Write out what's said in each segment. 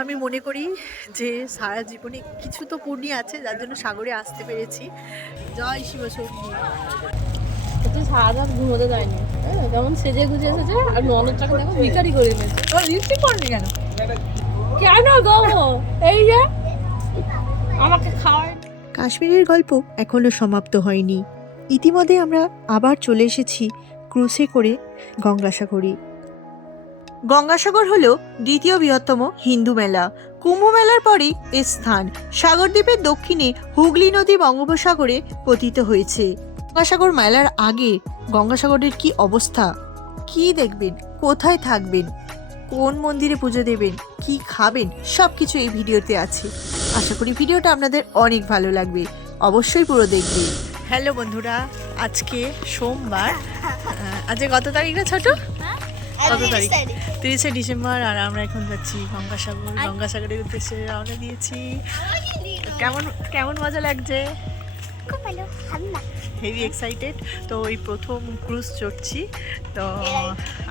আমি মনে করি যে সারা জীবনে কিছু তো পুণ্য আছে যার জন্য সাগরে আসতে পেরেছি। জয় শিবশম্ভু। তুই সারা রাত ঘুমোতে যায়নি, হ্যাঁ যেমন সেজে গুজে এসেছে আর ননদটাকে দেখো ভিখারি করে এনেছে। ও লিপস্টিক পরনি কেন? কেন গো এই যে আমাকে খাওয়ায়। কাশ্মীরের গল্প এখনো সমাপ্ত হয়নি। ইতিমধ্যে আমরা আবার চলে এসেছি ক্রুজে করে গঙ্গাসাগরে। গঙ্গাসাগর হলো দ্বিতীয় বৃহত্তম হিন্দু মেলা। কুম্ভ মেলার পরেই এর স্থান। সাগরদ্বীপের দক্ষিণে হুগলি নদী বঙ্গোপসাগরে পতিত হয়েছে। গঙ্গাসাগর মেলার আগে গঙ্গাসাগরের কি অবস্থা, কি দেখবেন, কোথায় থাকবেন, কোন মন্দিরে পুজো দেবেন, কি খাবেন, সব কিছু এই ভিডিওতে আছে। আশা করি ভিডিওটা আপনাদের অনেক ভালো লাগবে, অবশ্যই পুরো দেখবেন। হ্যালো বন্ধুরা, আজকে সোমবার। আজকে কত তারিখ না ছোট? কত তারিখ? 30শে ডিসেম্বর। আর আমরা এখন যাচ্ছি গঙ্গাসাগর। গঙ্গাসাগরের উদ্দেশ্যে রওনা দিয়েছি। কেমন কেমন মজা লাগছে? খুব ভালো, ভালো না। Heavy excited. তো এই প্রথম ক্রুজ চড়ছি। তো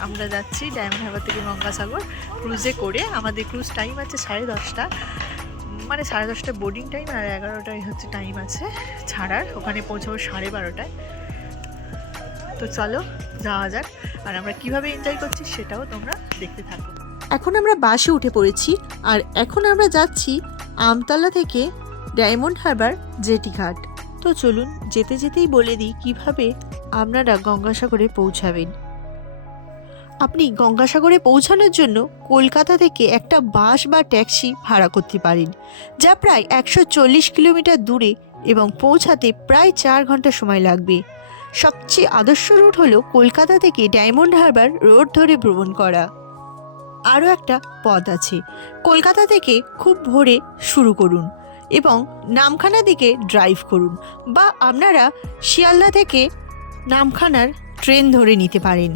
আমরা যাচ্ছি ডায়মন্ড হারবার থেকে গঙ্গাসাগর ক্রুজে করে। আমাদের ক্রুজ টাইম আছে 10:30, মানে 10:30 বোর্ডিং টাইম, আর 11টায় হচ্ছে টাইম আছে ছাড়ার। ওখানে পৌঁছাবো 12:30টায়। তো চলো যাওয়া যাক, আর আমরা কিভাবে এনজয় করছি সেটাও তোমরা দেখতে থাকো। এখন আমরা বাসে উঠে পড়েছি, আর এখন আমরা যাচ্ছি আমতলা থেকে ডায়মন্ড হারবার জেটি ঘাট। তো চলুন যেতে যেতেই বলে দিই কিভাবে আপনারা গঙ্গাসাগরে পৌঁছাবেন। আপনি গঙ্গাসাগরে পৌঁছানোর জন্য কলকাতা থেকে একটা বাস বা ট্যাক্সি ভাড়া করতে পারেন, যা প্রায় 140 কিলোমিটার দূরে এবং পৌঁছাতে প্রায় 4 ঘন্টা সময় লাগবে। সবচেয়ে আদর্শ রুট হলো কলকাতা থেকে ডায়মন্ড হারবার রোড ধরে ভ্রমণ করা। আরও একটা পথ আছে, কলকাতা থেকে খুব ভোরে শুরু করুন এবং নামখানার দিকে ড্রাইভ করুন, বা আপনারা শিয়ালদা থেকে নামখানার ট্রেন ধরে নিতে পারেন।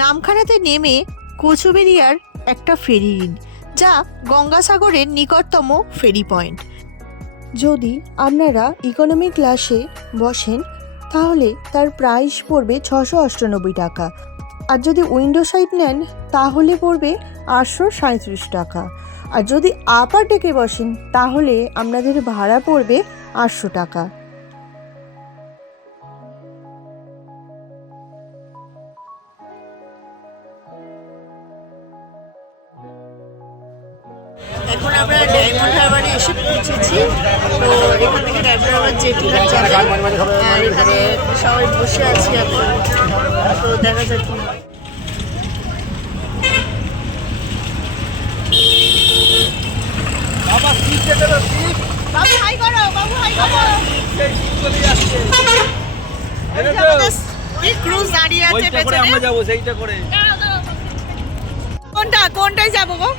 নামখানাতে নেমে কোচবেরিয়ার একটা ফেরি নিন, যা গঙ্গাসাগরের নিকটতম ফেরি পয়েন্ট। যদি আপনারা ইকোনমি ক্লাসে বসেন তাহলে তার প্রাইস পড়বে 698 টাকা, আর যদি উইন্ডো সাইড নেন তাহলে পড়বে 837 টাকা, আর যদি আপার ডেকে বসেন তাহলে আপনাদের ভাড়া পড়বে 800 টাকা। এখন আমরা ডায়মন্ড হারবারে এসে পৌঁছেছি। তো এখান থেকে ডায়মন্ড হারবার জেটি ঘাট যাবে, আর এখানে সবাই বসে আছি এখন। তো দেখা যাক কি হয়। বাবু হাই করো, বাবু হাই করো। এই ক্রুজ দাঁড়িয়ে আছে পেছনে। আমরা যাবো সেইটা করে। কোনটায় যাবো গো?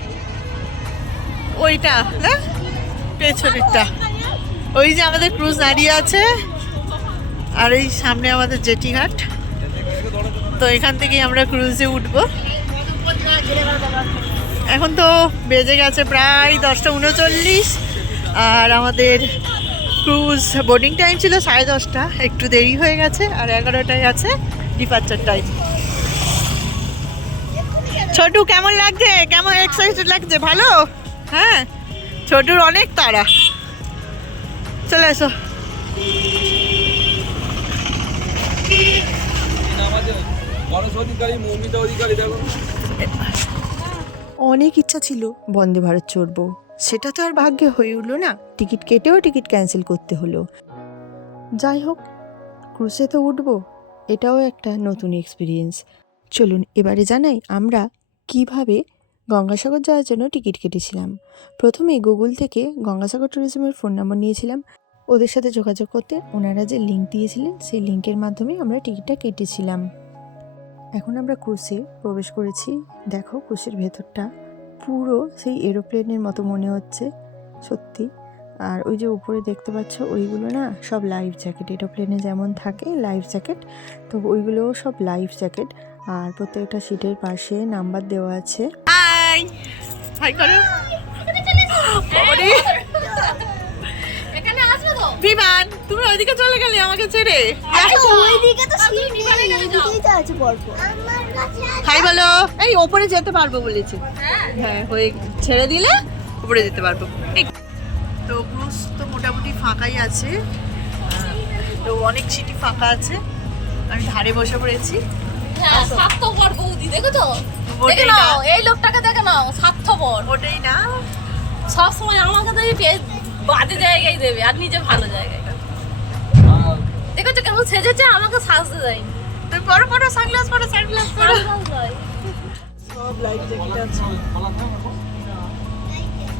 ওইটা না, পেছনেরটা। ওই যে আমাদের ক্রুজ দাঁড়িয়ে আছে, আর এই সামনে আমাদের জেটি ঘাট। তো এখান থেকেই আমরা ক্রুজে উঠবো। এখন তো বেজে গেছে প্রায় 10:39, আর আমাদের ক্রুজ বোর্ডিং টাইম ছিল 10:30, একটু দেরি হয়ে গেছে, আর 11টায় আছে ডিপার্চার টাইম। ছোটু কেমন লাগছে? কেমন এক্সাইটেড লাগছে? ভালো? হ্যাঁ, ছোটুর অনেক তাড়া। চলে এসো। অনেক ইচ্ছা ছিল বন্দে ভারত চড়বো, সেটা তো আর ভাগ্যে হয়ে উঠলো না। টিকিট কেটেও টিকিট ক্যান্সেল করতে হলো। যাই হোক, ক্রুজে তো উঠবো, এটাও একটা নতুন এক্সপিরিয়েন্স। চলুন এবারে জানাই আমরা কিভাবে গঙ্গাসাগর যাওয়ার জন্য টিকিট কেটেছিলাম। প্রথমে গুগল থেকে গঙ্গাসাগর ট্যুরিজমের ফোন নম্বর নিয়েছিলাম। ওদের সাথে যোগাযোগ করতে ওনারা যে লিঙ্ক দিয়েছিলেন সেই লিঙ্কের মাধ্যমে আমরা টিকিটটা কেটেছিলাম। এখন আমরা ক্রুজে প্রবেশ করেছি। দেখো ক্রুজের ভেতরটা পুরো সেই এরোপ্লেনের মতো মনে হচ্ছে, সত্যি। আর ওই যে উপরে দেখতে পাচ্ছ ওইগুলো না সব লাইফ জ্যাকেট, এরোপ্লেনে যেমন থাকে লাইফ জ্যাকেট, তো ওইগুলোও সব লাইফ জ্যাকেট। আর প্রত্যেকটা সিটের পাশে নাম্বার দেওয়া আছে। হাই হাই করো। এখানে আসবে তো বিমান, তুমি ওইদিকে চলে গেলে আমাকে ছেড়ে। ওইদিকে তো সিট নেই, এইদিকেই তো আছে পর্ব। হাই বলো। এই ওপরে যেতে পারবো বলেছি। হ্যাঁ, হয়ে ছেড়ে দিলে উপরে যেতে পারবো। তো ক্রুজ তো মোটামুটি ফাঁকাই আছে, তো অনেক সিটি ফাঁকা আছে। আমি ধারে বসে পড়েছি। হ্যাঁ, স্বার্থপর বৌদি, দেখো তো, ওটাই দেখে না, নাও এই লোকটাকে, দেখে নাও, স্বার্থপর। ওটাই না, সবসময় আমাকে তো বাজে জায়গায় দেবে আর নিজে ভালো জায়গায়। দেখেছো কেমন সেজেছে, আমাকে সাজতে দেয়নি। তুমি পরো পরো সানগ্লাস পরো, সানগ্লাস পরো। সব লাইট জ্যাকেট আছে।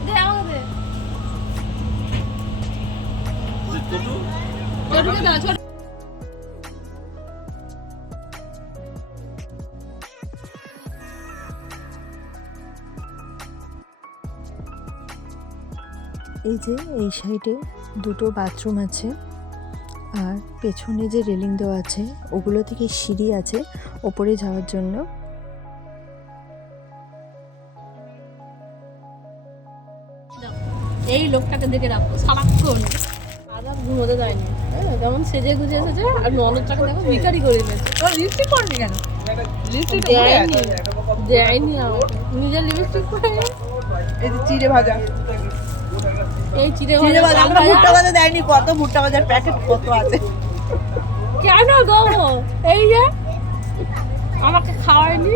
দে আমাকে দে। ছোটকে দাও, ছোট। এই যে এই সাইডে দুটো বাথরুম আছে, আর পেছনে যে রেলিং দেওয়া আছে ওগুলো থেকে সিঁড়ি আছে ওপরে যাওয়ার জন্য। এই লোকটাকে দেখে রাখো সারাক্ষণ, আদার ঘুমোতে দেয়নি। হ্যাঁ, কেমন সেজে গুজে এসেছে আর ননদটাকে দেখো ভিখারি করে দিয়েছে। লিপস্টিক পরনি কেন? দেয়নি আমাকে, নিজের লিপস্টিক পরে। এই যে চিড়ে ভাজা, এই চিড়ে চিড়ে ভাজা আমরা ভাজা ভুট্টা ভাজা দেয়নি, কত ভুট্টা ভাজার প্যাকেট কত আছে। কেন গো, এই যে আমাকে খাওয়ায়নি,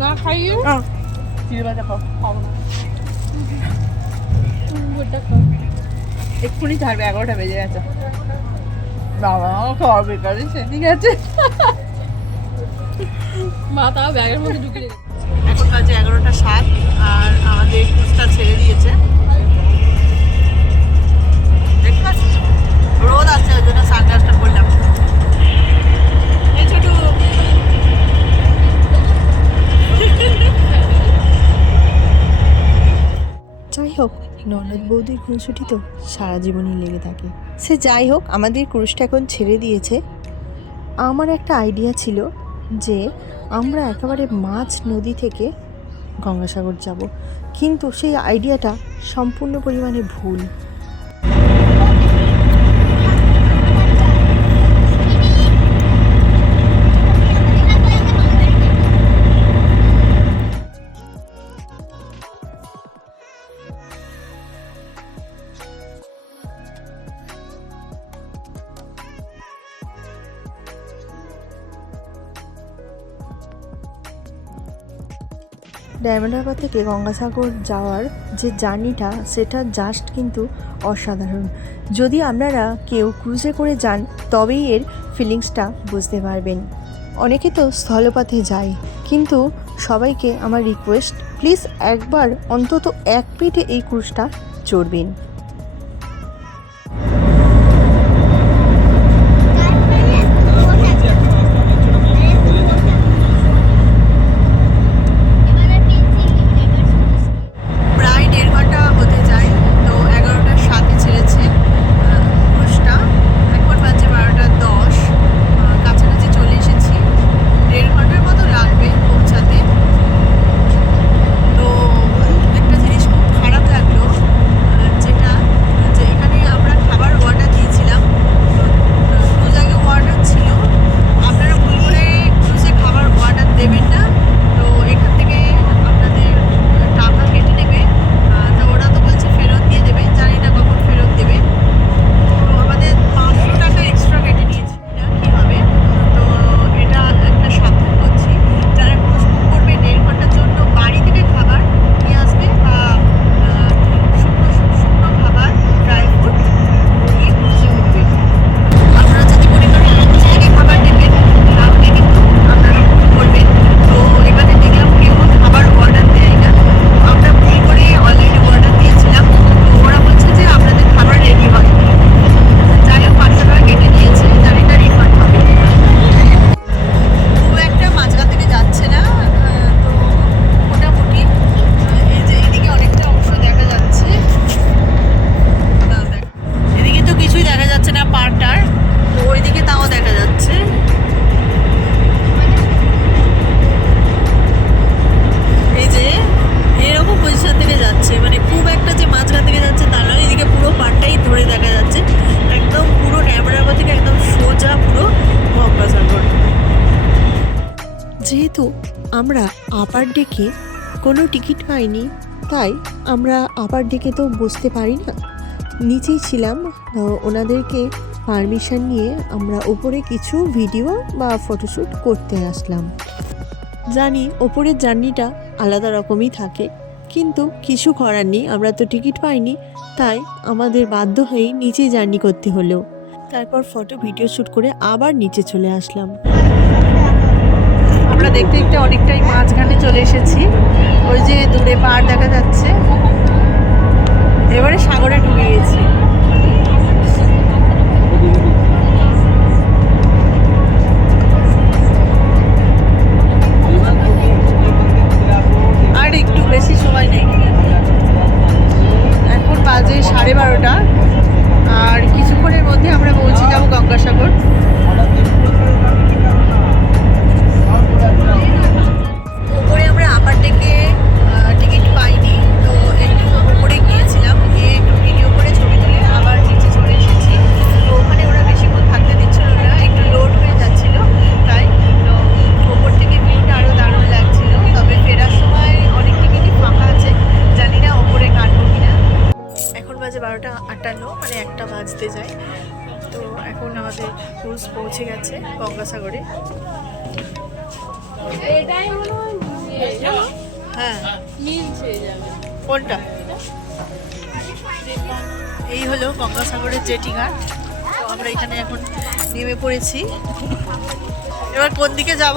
না খাইয়ে চিড়ে ভাজা খাবো না, ভুট্টা খাও। এক্ষুনি ছাড়বে, 11টা বেজে গেছে। বাবা খাওয়া বেকারি সেদিকে আছে। মা তাও ব্যাগের মধ্যে ঢুকে রেখেছে। এখন বাজে 11টা 7 আর আমাদের ক্রুজটা ছেড়ে দিয়েছে। দেখতে পাচ্ছিস রোদ আছে, ওই জন্য সানগ্লাসটা পরলাম। এই ছোটু, যাই হোক, ননদ বৌদির খুনসুটি তো সারা জীবনই লেগে থাকে। সে যাই হোক, আমাদের ক্রুজটা এখন ছেড়ে দিয়েছে। আমার একটা আইডিয়া ছিল যে আমরা একেবারে মাঝ নদী থেকে গঙ্গাসাগর যাব, কিন্তু সেই আইডিয়াটা সম্পূর্ণ পরিমাণে ভুল। ডায়মন্ড হারবার থেকে গঙ্গাসাগর যাওয়ার যে জার্নিটা, সেটা জাস্ট কিন্তু অসাধারণ। যদি আপনারা কেউ ক্রুজে করে যান তবেই এর ফিলিংসটা বুঝতে পারবেন। অনেকে তো স্থলপথে যায়, কিন্তু সবাইকে আমার রিকোয়েস্ট, প্লিজ একবার অন্তত এক পিঠে এই ক্রুজটা চড়বেন। প্রায় 1.5 ঘন্টা হতে যায়, তো 11টা 7 ছেড়েছে ক্রুজটা। এখন বাজে 12টা 10, কাছাকাছি চলে এসেছি। 1.5 ঘন্টার মতো লাগবে পৌঁছাতে। তো একটা জিনিস খুব খারাপ লাগলো, যেটা যে এখানে আমরা খাবার অর্ডার দিয়েছিলাম, ক্রুজ আগে অর্ডার ছিল। আপনারা ভুল করে ক্রুজে খাবার অর্ডার দেবেন না, তো এখান থেকে আপনাদের টাকা কেটে নেবে। তো ওরা তো বলছে ফেরত দিয়ে দেবে, জানি না কখন ফেরত দেবে। তো আমাদের 500 টাকা এক্সট্রা কেটে নিয়েছি, না কী হবে। তো এটা একটা সাবধান করছি, যারা ক্রুজ বুক করবে 1.5 ঘন্টার জন্য বাড়ি থেকে খাবার নিয়ে আসবে, বা শুকনো শুকনো খাবার, ড্রাই ফ্রুট নিয়ে ক্রুজে উঠবে। আপনারা যদি মনে করেন এক জায়গায় খাবার নেবেন, তাহলে কিন্তু আপনারা ভুল করবেন। তো এখানে দেখলাম কেউ খাবার অর্ডার দেয় না, আমরা ভুল করে অলরেডি অর্ডার দিয়েছিলাম। তো ওরা বলছে যে আপনাদের খাবার রেডি হয়। যাই হোক, 500 টাকা কেটে নিয়েছে, জানি না রিফান্ড হবে কিনা। খুব একটা মাঝখান থেকে যাচ্ছে না, তো মোটামুটি এই যে এদিকে অনেকটা অংশ দেখা যাচ্ছে। না, দেখ, এদিকে তো কিছুই দেখা যাচ্ছে না পার্কটার, তো ওইদিকে তাও দেখা যাচ্ছে। এই যে এরকম পজিশন থেকে যাচ্ছে, মানে খুব একটা যে মাঝখান থেকে যাচ্ছে তা নয়, এদিকে পুরো পার্কটাই ধরে দেখা যাচ্ছে, একদম পুরো ড্যামরাবা থেকে একদম সোজা পুরো গঙ্গাসাগর। যেহেতু আমরা আপার ডেকে কোনো টিকিট পাইনি, তাই আমরা আপার ডেকে তো বসতে পারি না, নিচেই ছিলাম। তো ওনাদেরকে পারমিশন নিয়ে আমরা ওপরে কিছু ভিডিও বা ফটোশ্যুট করতে আসলাম। জানি ওপরের জার্নিটা আলাদা রকমই থাকে, কিন্তু কিছু করার নেই, আমরা তো টিকিট পাইনি, তাই আমাদের বাধ্য হয়েই নিচে জার্নি করতে হলো। তারপর ফটো ভিডিও শ্যুট করে আবার নিচে চলে আসলাম। আমরা দেখতে দেখতে অনেকটাই মাঝখানে চলে এসেছি। ওই যে দূরে পাড় দেখা যাচ্ছে, এবারে সাগরে ঢুকে গেছি। আর একটু বেশি সময় নেই, এখন বাজে 12:30, আর কিছুক্ষণের মধ্যে আমরা পৌঁছে যাব গঙ্গাসাগর। ওপরে আমরা আপার ডেকে টিকিট পাইনি, তো একটু ওপরে গিয়েছিলাম, গিয়ে একটু ভিডিও করে ছবি তুলে আবার নিচে চলে এসেছি। তো ওখানে ওরা বেশিক্ষণ থাকতে দিচ্ছিল না, একটু লোড হয়ে যাচ্ছিল, তাই তো ওপর থেকে ভিউটা আরও দারুণ লাগছিল। তবে ফেরার সময় অনেক টিকিটই ফাঁকা আছে, জানি না ওপরে কাটবো কিনা। এখন বাজে 12:58, মানে 1টা বাজতে যায়। তো এখন আমাদের ক্রুজ পৌঁছে গেছে গঙ্গাসাগরে। এটাই মনে হয় হ্যাঁ, মিলছে যাবে। কোনটা? এই হলো গঙ্গাসাগরের জেটিঘাট। তো আমরা এখানে এখন নেমে পড়েছি। এবার কোন দিকে যাব?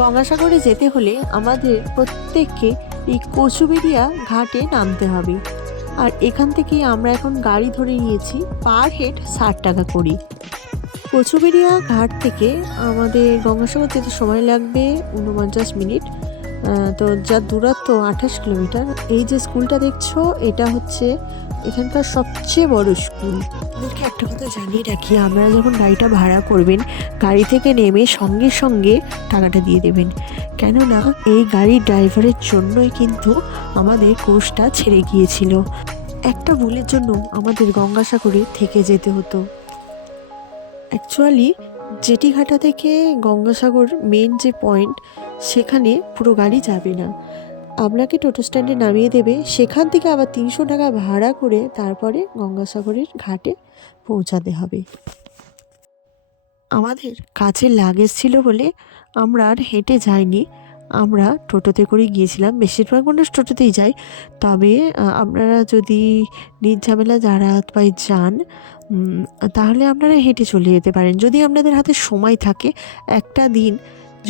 গঙ্গাসাগরে যেতে হলে আমাদের প্রত্যেককে এই কচুবেড়িয়া ঘাটে নামতে হবে। আর এখান থেকে আমরা এখন গাড়ি ধরে নিয়েছি, পার হেড 60 টাকা করে। কচুবেড়িয়া ঘাট থেকে আমাদের গঙ্গাসাগর যেতে সময় লাগবে 49 মিনিট। তো যার দূরত্ব 28 কিলোমিটার। এই যে স্কুলটা দেখছো, এটা হচ্ছে এখানকার সবচেয়ে বড় স্কুল। ওদেরকে একটা কথা জানিয়ে রাখি, আপনারা যখন গাড়িটা ভাড়া করবেন, গাড়ি থেকে নেমে সঙ্গে সঙ্গে টাকাটা দিয়ে দেবেন, কেননা এই গাড়ির ড্রাইভারের জন্যই কিন্তু আমাদের কোর্সটা ছেড়ে গিয়েছিল। একটা ভুলের জন্য আমাদের গঙ্গাসাগরে থেকে যেতে হতো। অ্যাকচুয়ালি জেটিঘাটা থেকে গঙ্গাসাগর মেন যে পয়েন্ট, সেখানে পুরো গাড়ি যাবে না, আপনাকে টোটো স্ট্যান্ডে নামিয়ে দেবে, সেখান থেকে আবার 300 টাকা ভাড়া করে তারপরে গঙ্গাসাগরের ঘাটে পৌঁছাতে হবে। আমাদের কাছের লাগেজ ছিল বলে আমরা আর হেঁটে যাইনি, আমরা টোটোতে করে গিয়েছিলাম। বেশিরভাগ মানুষ টোটোতেই যায়, তবে আপনারা যদি নির্ঝামেলা যাতায়াত পাই যান, তাহলে আপনারা হেঁটে চলে যেতে পারেন। যদি আপনাদের হাতে সময় থাকে, একটা দিন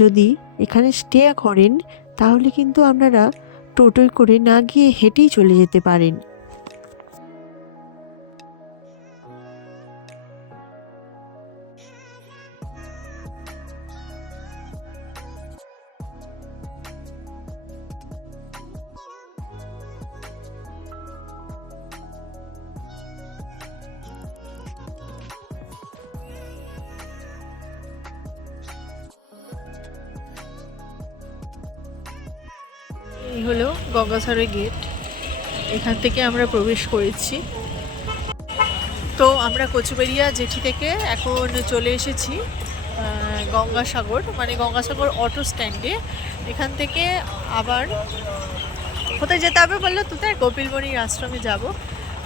যদি এখানে স্টে করেন, তাহলে কিন্তু আপনারা টোটোয় করে না গিয়ে হেঁটেই চলে যেতে পারেন। এই হলো গঙ্গাসাগরের গেট, এখান থেকে আমরা প্রবেশ করেছি। তো আমরা কচুবেড়িয়া জেটি থেকে এখন চলে এসেছি গঙ্গাসাগর, মানে গঙ্গাসাগর অটো স্ট্যান্ডে। এখান থেকে আবার কোথায় যেতে হবে বললো? তোদের কপিলমণির আশ্রমে যাব।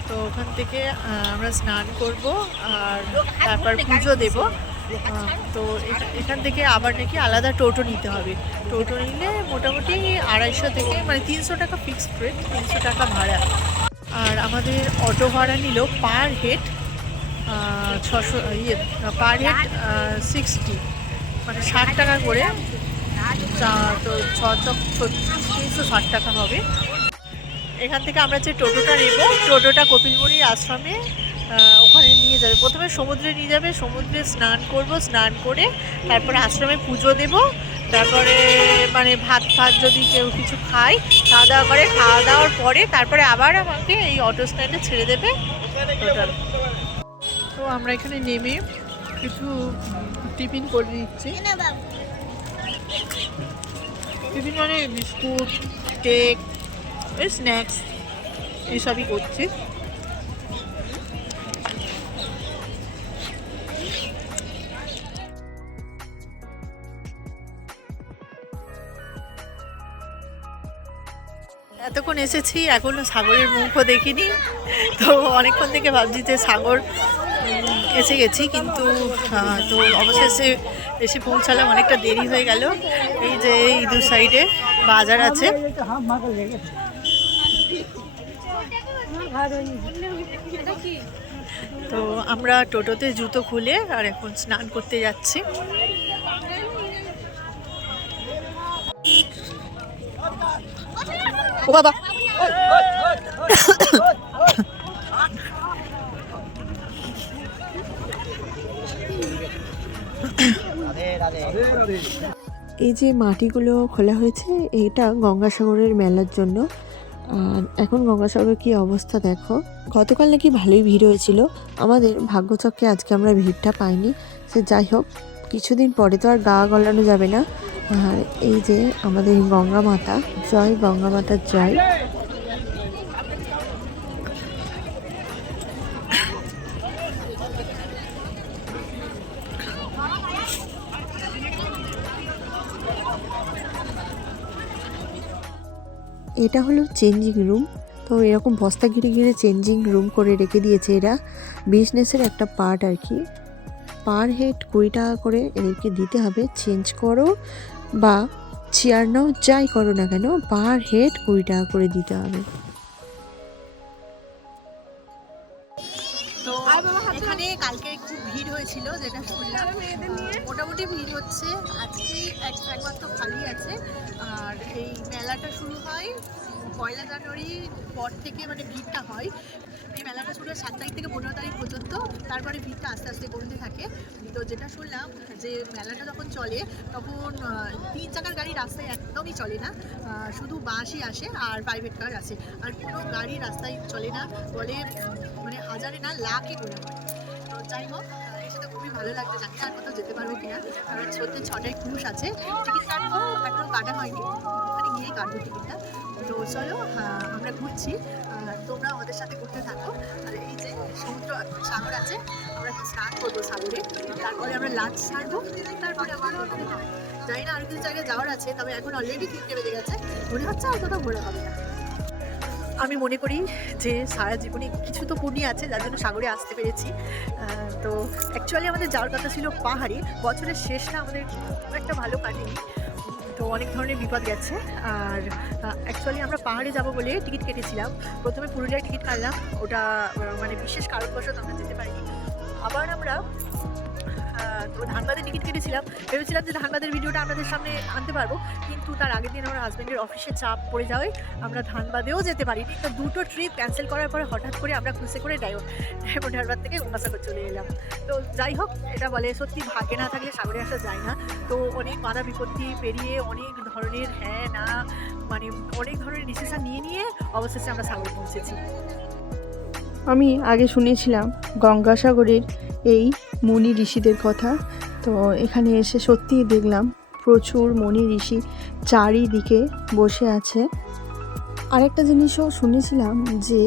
তো ওখান থেকে আমরা স্নান করব আর তারপর পুজো দেব। তো এখান থেকে আবার নাকি আলাদা টোটো নিতে হবে। টোটো নিলে মোটামুটি 250 থেকে, মানে 300 টাকা ফিক্সড রেট, 300 টাকা ভাড়া। আর আমাদের অটো ভাড়া নিল পার হেড 600, পার হেড 60, মানে 60 টাকা করে। তো 360 টাকা হবে। এখান থেকে আমরা যে টোটোটা নেব, টোটোটা কপিলমণির আশ্রমে ওখানে নিয়ে যাবে। প্রথমে সমুদ্রে নিয়ে যাবে, সমুদ্রে স্নান করব, স্নান করে তারপরে আশ্রমে পুজো দেব। তারপরে মানে ভাত যদি কেউ কিছু খায়, খাওয়া দাওয়া করে, খাওয়া দাওয়ার পরে তারপরে আবার আমাকে এই অটো স্ট্যান্ডে ছেড়ে দেবে টোটাল। তো আমরা এখানে নেমে কিছু টিফিন করে নিচ্ছি। টিফিন মানে বিস্কুট, কেক, স্ন্যাক্স এইসবই করছি। এতক্ষণ এসেছি এখনো সাগরের মুখও দেখিনি, তো অনেকক্ষণ থেকে ভাবছি যে সাগর এসে গেছি, কিন্তু তো অবশেষে এসে পৌঁছালাম। অনেকটা দেরি হয়ে গেল। এই যে এই দু সাইডে বাজার আছে। তো আমরা টোটোতে জুতো খুলে আর এখন স্নান করতে যাচ্ছি। ও বাবা, এই যে মাটিগুলো খোলা হয়েছে এটা গঙ্গাসাগরের মেলার জন্য। আর এখন গঙ্গাসাগরের কি অবস্থা দেখো। গতকাল নাকি ভালোই ভিড় হয়েছিল, আমাদের ভাগ্যচক্রে আজকে আমরা ভিড়টা পাইনি। সে যাই হোক, কিছুদিন পরে তো আর গা গলানো যাবে না। আর এই যে আমাদের গঙ্গা মাতা, জয় গঙ্গা মাতার জয়। এটা হলো চেঞ্জিং রুম। তো এরকম বস্তা ঘিরে ঘিরে চেঞ্জিং রুম করে রেখে দিয়েছে এরা, বিজনেসের একটা পার্ট আর কি। পার হেড 20 টাকা করে এদেরকে দিতে হবে। চেঞ্জ করো বা চেয়ার নাও, যাই করো না কেন, পার হেড 20 টাকা করে দিতে হবে। তো এখানে কালকে একটু ভিড় হয়েছিল যেটা শুনলাম, মোটামুটি ভিড় হচ্ছে। আজকে একমাত্র খালি আছে। আর এই মেলাটা শুরু হয় 1 জানুয়ারির পর থেকে, মানে ভিড়টা হয়। এই মেলাটা শুরু হয় 7 তারিখ থেকে 15 তারিখ পর্যন্ত, তারপরে ভিড়টা আস্তে আস্তে কমতে থাকে। তো যেটা শুনলাম যে মেলাটা যখন চলে তখন 3 চাকার গাড়ি রাস্তায় একদমই চলে না, শুধু বাসই আসে আর প্রাইভেট কার আসে, আর কোনো গাড়ি রাস্তায় চলে না। বলে মানে হাজারে না লাখে করে হয়। তো যাই হোক, এর সাথে খুবই ভালো লাগছে। জানি না আর কোথাও যেতে পারবো কিনা, কারণ সত্যি 6টায় ক্রুশ আছে। টিকিট কাটবো, এখনো কাটা হয়নি, ওখানে গিয়েই কাটবো টিকিটটা। তো চলো, আমরা ঘুরছি, তোমরা আমাদের সাথে ঘুরতে থাকো। আর এই যে সমুদ্র সাগর আছে, আমরা এখন স্নান করবো সাগরে, তারপরে আমরা লাঞ্চ ছাড়বো, তারপরে আমার ওখানে জানি না আর কিছু জায়গায় যাওয়ার আছে, তবে এখন অলরেডি 3টে বেজে গেছে, মনে হচ্ছে আর কোথাও ঘোরা হবে না। আমি মনে করি যে সারা জীবনে কিছু তো পুণ্য আছে যার জন্য সাগরে আসতে পেরেছি। তো অ্যাকচুয়ালি আমাদের যাওয়ার কথা ছিল পাহাড়ে, বছরের শেষটা আমাদের খুব একটা ভালো কাটেনি, তো অনেক ধরনের বিপদ গেছে। আর অ্যাকচুয়ালি আমরা পাহাড়ে যাব বলে টিকিট কেটেছিলাম। প্রথমে পুরুলিয়ার টিকিট কাটলাম, ওটা মানে বিশেষ কারণবশত আমরা যেতে পারিনি। আবার আমরা তো ধানবাদের টিকিট কেটেছিলাম, ভেবেছিলাম যে ধানবাদের ভিডিওটা আপনাদের সামনে আনতে পারবো, কিন্তু তার আগের দিন আমার হাজব্যান্ডের অফিসে চাপ পড়ে যাওয়ায় আমরা ধানবাদেও যেতে পারিনি। তো দুটো ট্রিপ ক্যান্সেল করার পরে হঠাৎ করে আমরা ক্রুজে করে ডায়মন্ড হারবার থেকে গঙ্গাসাগর চলে এলাম। তো যাই হোক, এটা বলে সত্যি ভাগ্যে না থাকলে সাগরে আসা যায় না। তো অনেক বাধা বিপত্তি পেরিয়ে, অনেক ধরনের হ্যাঁ না মানে অনেক ধরনের ডিসিশন নিয়ে অবশেষে আমরা সাগরে পৌঁছেছি। আমি আগে শুনেছিলাম গঙ্গাসাগরের এই মুনি ঋষিদের কথা, তো এখানে এসে সত্যিই দেখলাম প্রচুর মুনি ঋষি চারিদিকে বসে আছে। আরেকটা জিনিসও শুনেছিলাম যে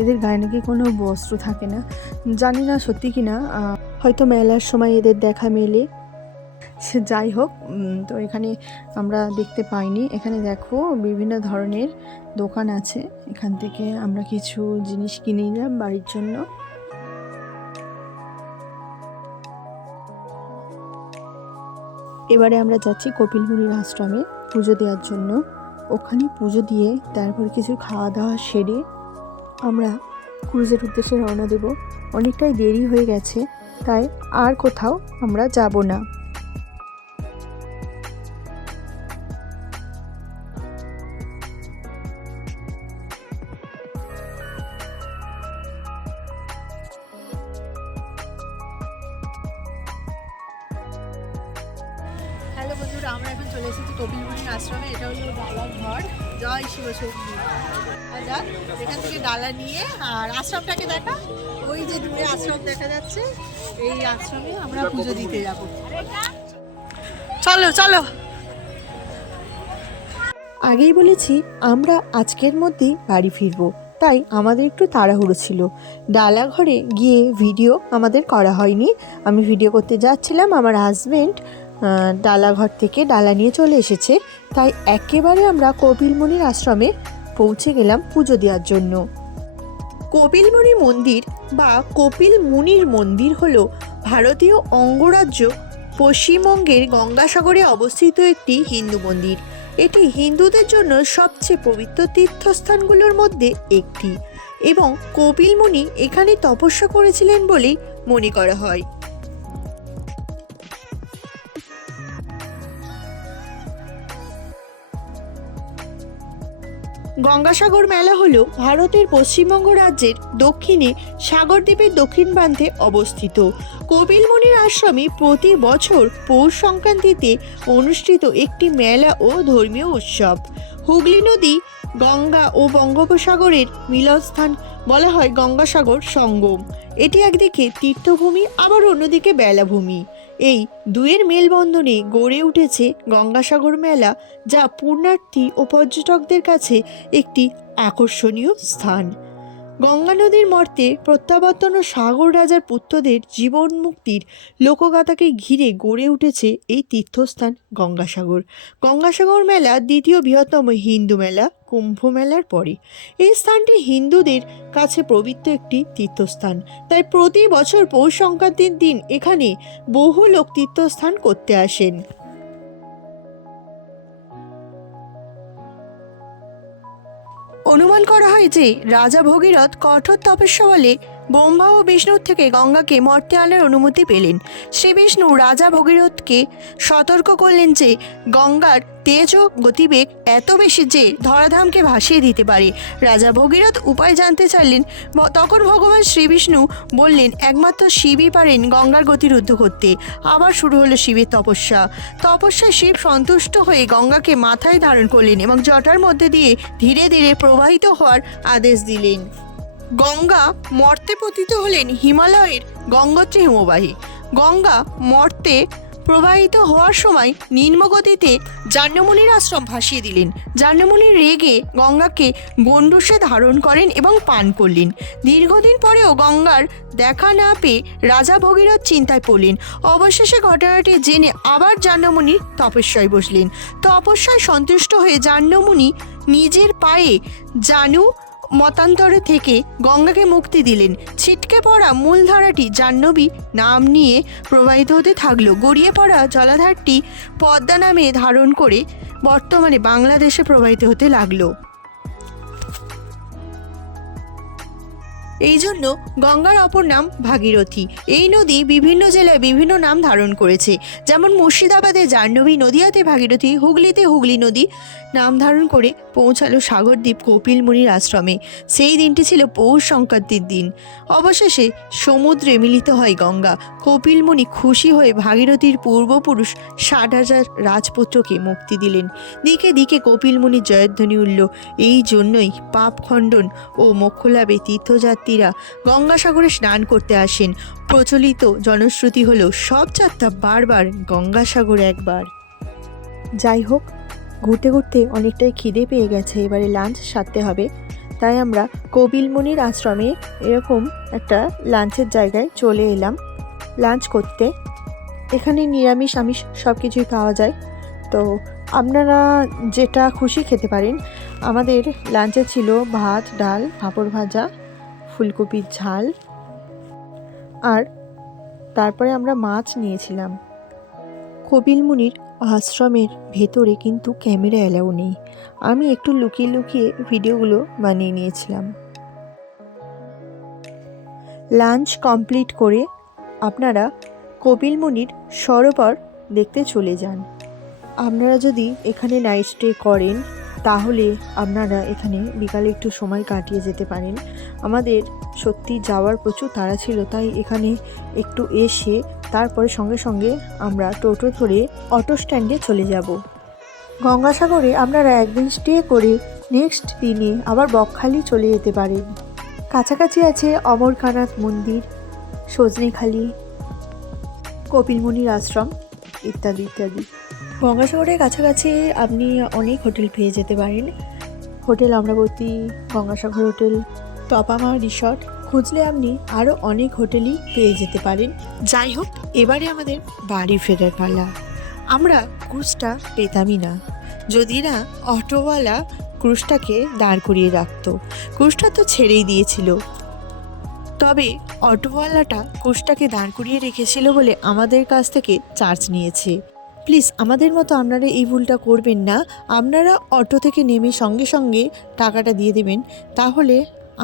এদের গায়ে নাকি কোনো বস্ত্র থাকে না, জানি না সত্যি কিনা, হয়তো মেলার সময় এদের দেখা মেলে। সে যাই হোক, তো এখানে আমরা দেখতে পাইনি। এখানে দেখো বিভিন্ন ধরনের দোকান আছে, এখান থেকে আমরা কিছু জিনিস কিনে নিলাম বাড়ির জন্য। এবারে আমরা যাচ্ছি কপিল মুনির আশ্রমে পুজো দেওয়ার জন্য। ওখানে পুজো দিয়ে তারপর কিছু খাওয়া দাওয়া সেরে আমরা ক্রুজের উদ্দেশ্যে রওনা দেব। অনেকটাই দেরি হয়ে গেছে, তাই আর কোথাও আমরা যাব না। হ্যালো বন্ধুরা, আমরা এখন চলে এসেছি কপিল মুনির আশ্রমে। এটা হলো ডালার ঘর, জয় শিবশক্তি। এখান থেকে ডালা নিয়ে, আর আশ্রমটাকে দেখা, ওই যে দূরে আশ্রম দেখা যাচ্ছে, এই আশ্রমে আমরা পুজো দিতে যাব। চলো চলো। আগেই বলেছি আমরা আজকের মধ্যেই বাড়ি ফিরবো, তাই আমাদের একটু তাড়াহুড়ো ছিল। ডালা ঘরে গিয়ে ভিডিও আমাদের করা হয়নি। আমি ভিডিও করতে যাচ্ছিলাম, আমার হাজব্যান্ড ডালাঘর থেকে ডালা নিয়ে চলে এসেছে, তাই একেবারে আমরা কপিল মুনির আশ্রমে পৌঁছে গেলাম পুজো দেওয়ার জন্য। কপিলমুনি মন্দির বা কপিল মুনির মন্দির হলো ভারতীয় অঙ্গরাজ্য পশ্চিমবঙ্গের গঙ্গাসাগরে অবস্থিত একটি হিন্দু মন্দির। এটি হিন্দুদের জন্য সবচেয়ে পবিত্র তীর্থস্থানগুলোর মধ্যে একটি এবং কপিল মুনি এখানে তপস্যা করেছিলেন বলেই মনে করা হয়। গঙ্গাসাগর মেলা হলো ভারতের পশ্চিমবঙ্গ রাজ্যের দক্ষিণে সাগরদ্বীপের দক্ষিণ প্রান্তে অবস্থিত। কপিল মুনির আশ্রমে প্রতি বছর পৌষ সংক্রান্তিতে অনুষ্ঠিত একটি মেলা ও ধর্মীয় উৎসব। হুগলি নদী গঙ্গা ও বঙ্গোপসাগরের মিলনস্থান বলা হয় গঙ্গাসাগর সঙ্গম। এটি একদিকে তীর্থভূমি আবার অন্যদিকে বেলাভূমি। এই দুয়ের মেলবন্ধনে গড়ে উঠেছে গঙ্গাসাগর মেলা, যা পুণ্যার্থী ও পর্যটকদের কাছে একটি আকর্ষণীয় স্থান। গঙ্গা নদীর মর্তে প্রত্যাবর্তন ও সাগর রাজার পুত্রদের জীবন মুক্তির লোকগাথাকে ঘিরে গড়ে উঠেছে এই তীর্থস্থান গঙ্গাসাগর। গঙ্গাসাগর মেলা দ্বিতীয় বৃহত্তম হিন্দু মেলা কুম্ভ মেলার পরে। এই স্থানটি হিন্দুদের কাছে পবিত্র একটি তীর্থস্থান, তাই প্রতি বছর পৌষ সংক্রান্তির দিন এখানে বহু লোক তীর্থস্থান করতে আসেন। অনুমান করা হয় যে রাজা ভগীরথ কঠোর তপস্যা বলে ব্রহ্মা ও বিষ্ণুর থেকে গঙ্গাকে মর্তে আনার অনুমতি পেলেন। শ্রী বিষ্ণু রাজা ভগীরথকে সতর্ক করলেন যে গঙ্গার তেজ ও গতিবেগ এত বেশি যে ধরাধামকে ভাসিয়ে দিতে পারে। রাজা ভগীরথ উপায় জানতে চাইলেন। তখন ভগবান শ্রী বিষ্ণু বললেন একমাত্র শিবই পারেন গঙ্গার গতি রুদ্ধ করতে। আবার শুরু হলো শিবের তপস্যায় শিব সন্তুষ্ট হয়ে গঙ্গাকে মাথায় ধারণ করলেন এবং জটার মধ্যে দিয়ে ধীরে ধীরে প্রবাহিত হওয়ার আদেশ দিলেন। গঙ্গা মর্তে পতিত হলেন হিমালয়ের গঙ্গোত্রী হিমবাহে। গঙ্গা মর্তে প্রবাহিত হওয়ার সময় নিম্নগতিতে জাহ্নবীর আশ্রম ভাসিয়ে দিলেন। জাহ্নবীর রেগে গঙ্গাকে গণ্ডূষে ধারণ করেন এবং পান করলেন। দীর্ঘদিন পরেও গঙ্গার দেখা না পেয়ে রাজা ভগীরথ চিন্তায় পড়লেন। অবশেষে ঘটনাটি জেনে আবার জাহ্নবীর তপস্যায় বসলেন। তপস্যায় সন্তুষ্ট হয়ে জাহ্নবী নিজের পায়ে জানু মতান্তরে থেকে গঙ্গাকে মুক্তি দিলেন। ছিটকে পড়া মূলধারাটি জাহ্নবী নাম নিয়ে প্রবাহিত হতে থাকলো। গড়িয়ে পড়া জলাধারটি পদ্মা নামে ধারণ করে বর্তমানে বাংলাদেশে প্রবাহিত হতে লাগলো। এই জন্য গঙ্গার অপর নাম ভাগীরথী। এই নদী বিভিন্ন জেলায় বিভিন্ন নাম ধারণ করেছে, যেমন মুর্শিদাবাদে জাহ্নবী, নদিয়াতে ভাগীরথী, হুগলিতে হুগলি নদী নাম ধারণ করে পৌঁছালো সাগরদ্বীপ কপিল মুনির আশ্রমে। সেই দিনটি ছিল পৌষ সংক্রান্তির দিন। অবশেষে সমুদ্রে মিলিত হয় গঙ্গা। কপিল মুনি খুশি হয়ে ভাগীরথীর পূর্বপুরুষ 60,000 রাজপুত্রকে মুক্তি দিলেন। দিকে দিকে কপিল মুনির জয়ধ্বনি উঠল। এই জন্যই পাপ খণ্ডন ও মোক্ষলাভে তীর্থযাত্রীরা গঙ্গাসাগরে স্নান করতে আসেন। প্রচলিত জনশ্রুতি হলো সব যাত্রা বারবার গঙ্গাসাগর একবার। যাই হোক, ঘুরতে ঘুরতে অনেকটাই খিদে পেয়ে গেছে, এবারে লাঞ্চ সারতে হবে। তাই আমরা কপিল মুনির আশ্রমে এরকম একটা লাঞ্চের জায়গায় চলে এলাম লাঞ্চ করতে। এখানে নিরামিষ আমিষ সব কিছুই পাওয়া যায়, তো আপনারা যেটা খুশি খেতে পারেন। আমাদের লাঞ্চে ছিল ভাত, ডাল, পাঁপড় ভাজা, ফুলকপির ঝাল, আর তারপরে আমরা মাছ নিয়েছিলাম। কপিল মুনির আশ্রমের ভেতরে কিন্তু ক্যামেরা অ্যালাউ নেই। আমি একটু লুকিয়ে লুকিয়ে ভিডিওগুলো বানিয়ে নিয়েছিলাম। লাঞ্চ কমপ্লিট করে আপনারা কপিল মুনির সরোবর দেখতে চলে যান। আপনারা যদি এখানে নাইট স্টে করেন তাহলে আপনারা এখানে বিকালে একটু সময় কাটিয়ে যেতে পারেন। আমাদের সত্যি যাওয়ার প্রচুর তাড়া ছিল, তাই এখানে একটু এসে তারপরে সঙ্গে সঙ্গে আমরা টোটো ধরে অটো স্ট্যান্ডে চলে যাব। গঙ্গাসাগরে আপনারা একদিন স্টে করে নেক্সট দিনে আবার বকখালি চলে যেতে পারেন। কাছাকাছি আছে অমরকানাথ মন্দির, সজনেখালি, কপিল মুনির আশ্রম ইত্যাদি ইত্যাদি। গঙ্গাসাগরের কাছাকাছি আপনি অনেক হোটেল পেয়ে যেতে পারেন। হোটেল অমরাবতী, গঙ্গাসাগর হোটেল, তপামা রিসর্ট খুঁজলে আপনি আরও অনেক হোটেলই পেয়ে যেতে পারেন। যাই হোক, এবারে আমাদের বাড়ি ফেরার পালা। আমরা ক্রুজটা পেতামই না যদি না অটোওয়ালা ক্রুজটাকে দাঁড় করিয়ে রাখতো। ক্রুজটা তো ছেড়েই দিয়েছিল, তবে অটোওয়ালাটা ক্রুজটাকে দাঁড় করিয়ে রেখেছিল বলে আমাদের কাছ থেকে চার্জ নিয়েছে। প্লিজ আমাদের মতো আপনারা এই ভুলটা করবেন না। আপনারা অটো থেকে নেমে সঙ্গে সঙ্গে টাকাটা দিয়ে দেবেন, তাহলে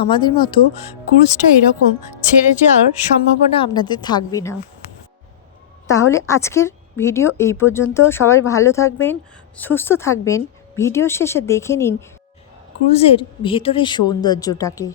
আমাদের মতো ক্রুজটা এরকম ছেড়ে যাওয়ার সম্ভাবনা আপনাদের থাকবে না। তাহলে আজকের ভিডিও এই পর্যন্ত। সবাই ভালো থাকবেন, সুস্থ থাকবেন। ভিডিও শেষে দেখে নিন ক্রুজের ভেতরের সৌন্দর্যটাকে।